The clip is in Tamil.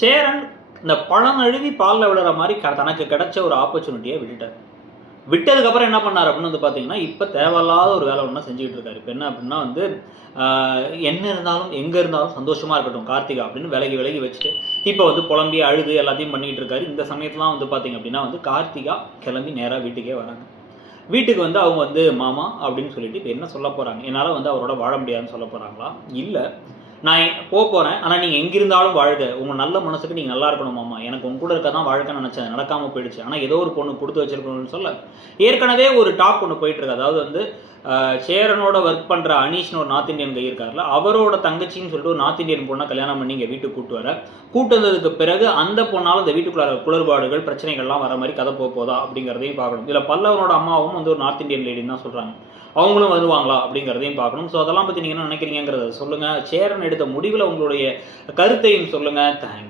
சேரன் இந்த பழம் நழுவி பாலில் விடுற மாதிரி தனக்கு கிடைச்ச ஒரு ஆப்பர்ச்சுனிட்டியை விட்டுட்டார். விட்டதுக்கப்புறம் என்ன பண்ணார் அப்படின்னு வந்து பார்த்தீங்கன்னா, இப்போ தேவையில்லாத ஒரு வேலை ஒன்றா செஞ்சுக்கிட்டு இருக்காரு. இப்போ என்ன அப்படின்னா வந்து என்ன இருந்தாலும் எங்கே இருந்தாலும் சந்தோஷமாக இருக்கட்டும் கார்த்திகா அப்படின்னு விலகி விலகி வச்சுட்டு இப்போ வந்து புலம்பி அழுது எல்லாத்தையும் பண்ணிக்கிட்டு இருக்காரு. இந்த சமயத்துலாம் வந்து பார்த்தீங்க அப்படின்னா வந்து கார்த்திகா கிளம்பி நேராக வீட்டுக்கே வராங்க. வீட்டுக்கு வந்து அவங்க வந்து மாமா அப்படின்னு சொல்லிட்டு இப்போ என்ன சொல்ல போகிறாங்க, என்னால் வந்து அவரோட வாழ முடியாதுன்னு சொல்ல போகிறாங்களா, இல்லை நான் போகிறேன் ஆனால் நீங்கள் எங்கிருந்தாலும் வாழ்க, உங்கள் நல்ல மனசுக்கு நீங்கள் நல்லா இருக்கணும் மாமா, எனக்கு உங்க கூட இருக்க தான் வாழ்க்கைன்னு நினச்சேன், நடக்காமல் போயிடுச்சு, ஆனால் ஏதோ ஒரு பொண்ணு கொடுத்து வச்சிருக்கணும்னு சொல்ல ஏற்கனவே ஒரு டாக் ஒன்று போயிட்டு இருக்கு. அதாவது வந்து சேரனோட ஒர்க் பண்ணுற அனீஷ்னு ஒரு நார்த் இந்தியன் கை இருக்கார்ல, அவரோட தங்கச்சின்னு சொல்லிட்டு ஒரு நார்த் இந்தியன் பொண்ணை கல்யாணம் பண்ணி இங்கே வீட்டுக்கு கூட்டு வர, கூட்டு வந்ததுக்கு பிறகு அந்த பொண்ணால் இந்த வீட்டுக்குள்ள குளறுபாடுகள் பிரச்சனைகள்லாம் வர மாதிரி கதை போதா அப்படிங்கிறதையும் பார்க்கணும். இதில் பல்லவனோட அம்மாவும் வந்து ஒரு நார்த் இந்தியன் லேடின்னு தான் சொல்கிறாங்க, அவங்களும் வருவாங்களா அப்படிங்கிறதையும் பார்க்கணும். ஸோ அதெல்லாம் பற்றி நீங்கள் என்ன நினைக்கிறீங்கிறத சொல்லுங்கள். சேரன் எடுத்த முடிவில் உங்களுடைய கருத்தையும் சொல்லுங்கள். தேங்க்யூ.